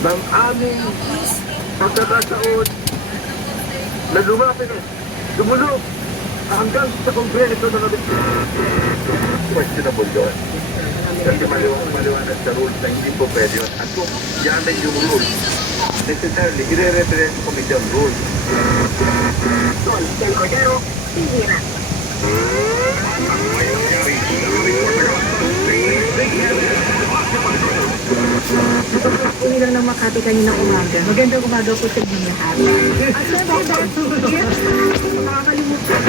ng aming pagkakataon na lumapit, lumulog hanggang sa Kongreso ng questionable yun. Kasi maliwanag sa rules na hindi po pwede yun. At kung yan ay yung rules, necessarily, i-reference committee ang rules. Doon, Del Cordero, tihira. Uwi lang ng Makati kaninang umaga. Magandang umaga po sa inyong lahat. At nakakalimutan.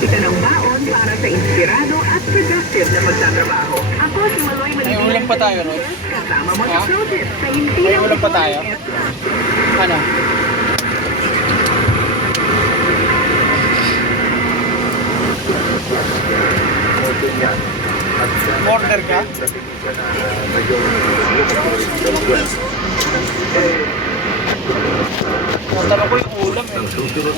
Ika ng baon para sa inspirado at productive na magtatrabaho. Ako si Maloy Malibig. May ulam pa tayo, no? Kasama mo sa project sa hindi May ulam pa tayo? Ano? Order ka? Order ko yung ulam eh.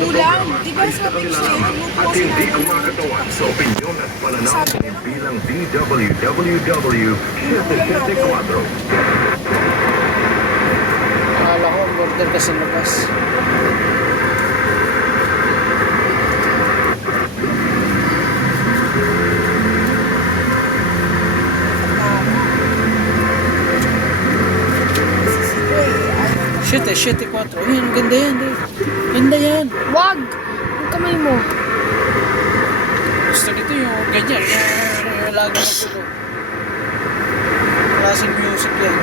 Ulam, di ba sabi ko sa'yo, at hindi kumakatawan sa opinyon at pananaw ng bilang DWWW 774. Akala ko order ka sa labas. Shit eh, 4. Uy, ang ganda yan, eh. Ganda yan. wag! Ang kamay mo. Gusto nito yung ganyan. Lagi na ito. Klaseng music yan.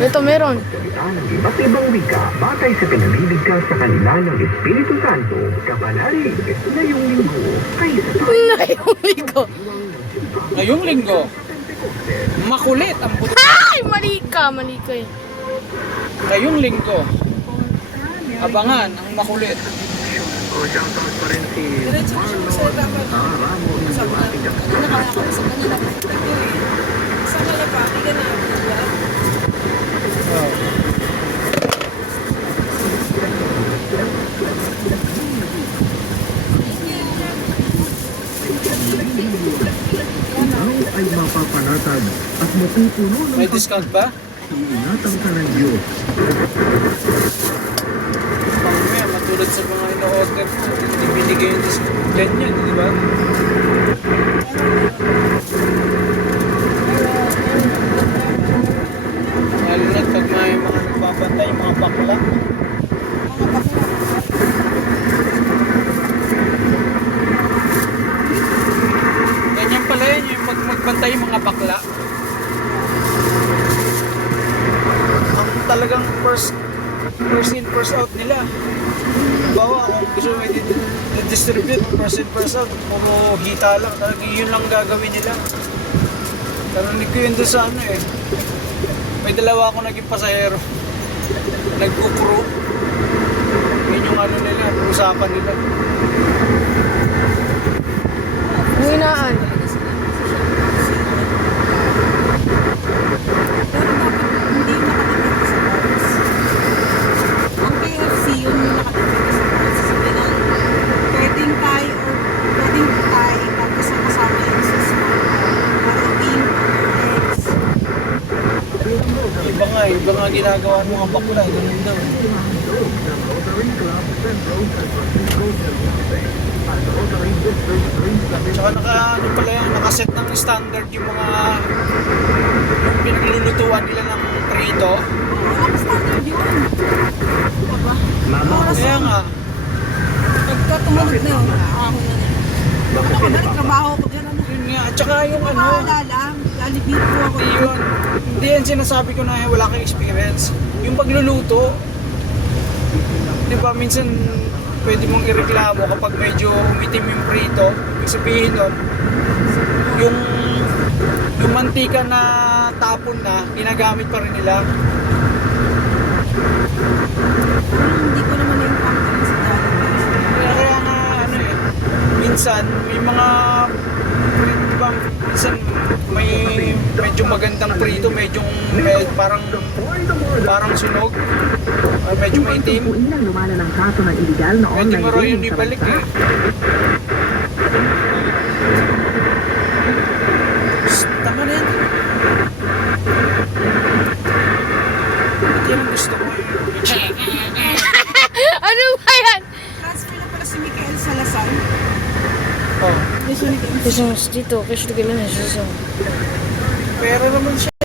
Ito meron. Iba't ibang wika batay sa pinaniligtas sa kanila ng Espiritu Santo, kapanalig, ngayong linggo, ay sa Naiuwi ko. Ngayong linggo, makulit ang buto. Ay! Mali ka eh. Ngayong linggo, abangan ang makulit. o shoutout pa rin si Ramo ng ating ay mapapanatag at mapupuno ng May discount ba? pag-iingatang ka ng Diyos. Mamaya, matulad sa mga ino-order ko, hindi binigay yung discount. Ganyan, di ba? Lalo na pag may mga nagbabantay, mga bakla. Ganyan pala yun, yung magbantay yung mga bakla. Ang talagang first in, first out nila. Bawa, kung gusto mo i-distribute, first in, first out, puro hita lang. Talagang yun lang gagawin nila. Narinig ko yun doon sa ano eh. May dalawa akong naging pasahero. Nagkukuro. Yun yung ano nila, usapan nila. Hinaan. Ang KFC yun yung nakatipid sa price. Sabi ng pwedeng Thai or pwedeng Thai tapos ang kasama yung sa protein, eggs. Iba nga ginagawa ng mga bakla. Ganun daw. Tsaka ano pala yan, nakaset ng standard yung mga yung pinaglulutuan nila ng prito. Wala standard yun. Kaya nga, Pagka tumunod na yun, ako na yan. Ako na rin, trabaho ko yan. yun nga. At tsaka yung ano, Maalala, lalibit ko ako. hindi yun. Hindi yan sinasabi ko na wala kang experience. Yung pagluluto, di ba minsan pwede mong ireklamo kapag medyo umitim yung prito. Ibig sabihin nun, yung mantika na tapon na, ginagamit pa rin nila. Hindi ko naman yung confidence sa dati. Kaya nga, ano eh, minsan, may mga, di ba, minsan may medyo magandang prito, medyo parang sunog, medyo maitim. Ilang lumala ng kaso ng illegal na Pwede online mo rin yung gaming sa ibalik bansa. eh. Shhh, tama na yan. gusto ko yung Ano ba yan? Transfer na pala si Mikael Salazar. oh. Luzon, Jesus, dito. Kasi kailan na Jesus. Pero naman siya.